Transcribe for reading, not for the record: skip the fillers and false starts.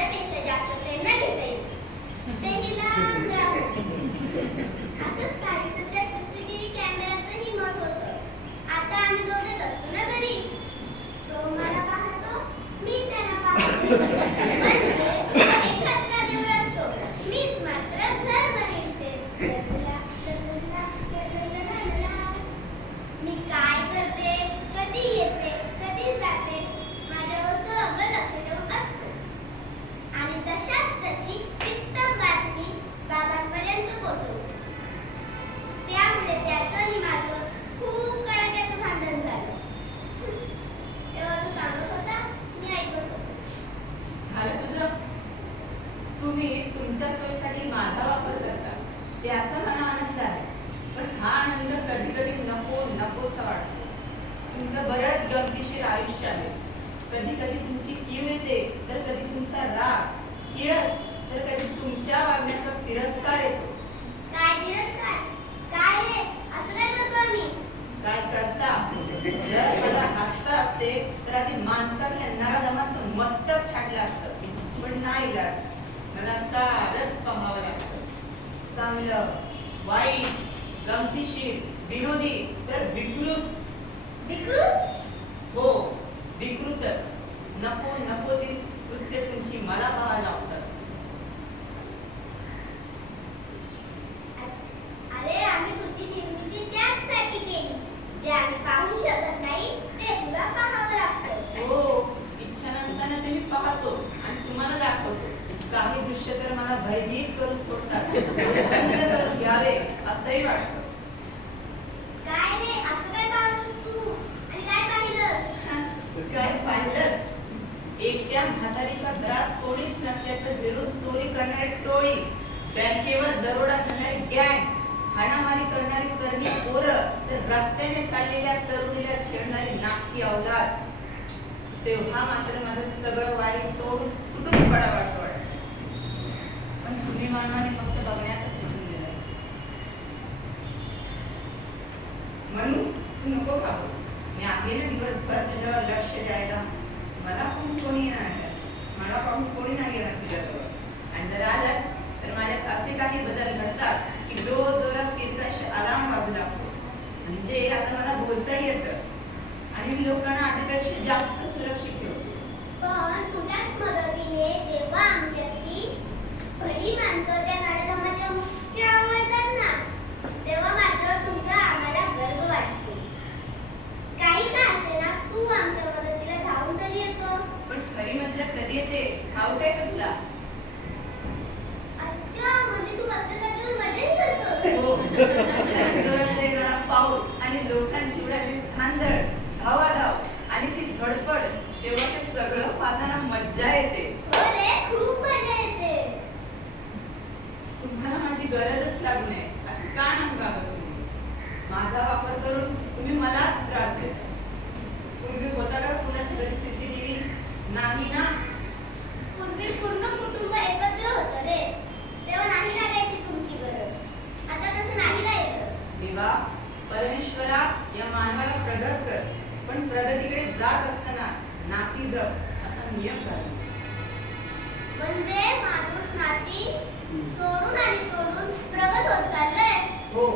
आमच्यापेक्षा जास्त प्रेरणा घेता येईल. तेही लांब राहून. असंच काहीसुद्धा सीसीटीव्ही कॅमेऱ्याचंही मत होतं. आता आम्ही दोघेच असतो ना घरी. तो मला पाहतो, मी त्याला पाहतो. म्हणजे एकाच जागेवर असतो. मीच मात्र घरभर हिंडते. मी काय करते, कधी येते, कधी जाते, माझ्यावर सगळं लक्ष ठेवून असतो. आणि तशाच तशी उत्तम बातमी बाबांपर्यंत पोहोचवते. त्यामुळे त्याचं आणि माझं खूप कडाक्याचं भांडण झालं. तेव्हा तो सांगत होता, मी ऐकत होतो. झालं तुझं? तुम्ही तुमच्या सोयीसाठी माझा वापर करता, त्याचा मला आनंद आहे. पण हा आनंद कधी कधी नकोसा वाटतो. तुमचं बऱ्याच गमतीशीर आयुष्य आहे. कधी कधी तुमची कीव येते, तर कधी तुमचा राग, किळस, तर कधी तुमच्या वागण्याचा तिरस्कार येतो. काय तिरस्कार? काय रे? असं काय करतो आम्ही? काय करता? जर मला हात असते तर आधी माणसात येणारा दमाचं मस्तक छाटलं असतं. पण नाही लाज, मला सारच पाहावं लागतं. चांगलं, वाईट, गमतीशीर, विनोदी, तर विकृत. विकृत? हो, विकृतच. नको ती कृत्य तुमची मला पाहायला लागतात. अरे आम्ही तुझी निर्मिती त्याचसाठी केली. जे आम्ही पाहू शकत नाही ते तुला पाहावं लागतं. हो, इच्छा नसताना ते मी पाहतो आणि तुम्हाला दाखवतो. काही दृश्य तर मला भयभीत करून सोडतात. करून घ्यावे असंही वाटतं. काय रे, असं काय पाहतोस तू? आणि काय पाहिलंस? काय पाहिलंस? एकट्या म्हातारीच्या घरात कोणीच नसल्याचं विरोध चोरी करणारी टोळी, बँकेवर दरोडा करणारी गँग, हाणामारी करणारी तरणी पोरं, तर रस्त्याने चाललेल्या तरुणीला छेडणारी नासकी अवलाद. तेव्हा मात्र माझं सगळं वारी तोडून तुटून पडावं असं वाटतं. पण तुम्ही मानवाने फक्त बघण्याचं सोडून दिलंय. म्हणून तू नको खाऊ. मी आहे ना दिवसभर तुझ्यावर लक्ष द्यायला. मला पाहून कोणी नाही येणार तुझ्याजवळ. आणि जर आलंच तर माझ्यात असे काही बदल घडतात की जोरात केंद्राशी अलार्म वाजू लागतो. म्हणजे आता मला बोलता येतं आणि मी लोकांना आधीपेक्षा जास्त सुरक्षित ठेवतो. पण तुझ्याच मदतीने जेव्हा आमच्यातली पहिली माणसं त्या नरधमाच्या मुसक्या आवडतात ना, तेव्हा मात्र तुझा आम्हाला गर्व वाटतो. काही का असेना तू आमच्या मदतीला धावून तरी येतो. पण खरी मजा कधी येते ठाऊक काय का तुला? अच्छा, म्हणजे तू बसल्या जागेवर मजाही करतोस. हो, अचानक जरा पाऊस आणि लोकांची उडालेली धांदळ, धावाधाव आणि ती धडपड, तेव्हा ते सगळं पाहताना मज्जा येते. हो रे, खूप मजा येते. तुम्हाला माझी गरजच लागू नये असं का नाही वागत तुम्ही? माझा वापर करून तुम्ही मलाच त्रास देता. पूर्वी होता का कुणाच्या घरी सीसीटीव्ही? नाही ना? पूर्वी पूर्ण कुटुंब एकत्र होतं रे, तेव्हा नाही लागायची तुमची गरज. आता तसं नाही राहिलं. देवा, परमेश्वरा, या मानवाला प्रगत कर. पण प्रगतीकडे जात असताना नाती जप असा नियम झाला. म्हणजे माणूस नाती सोडून आणि तोडून प्रगत होत चाललंय. हो,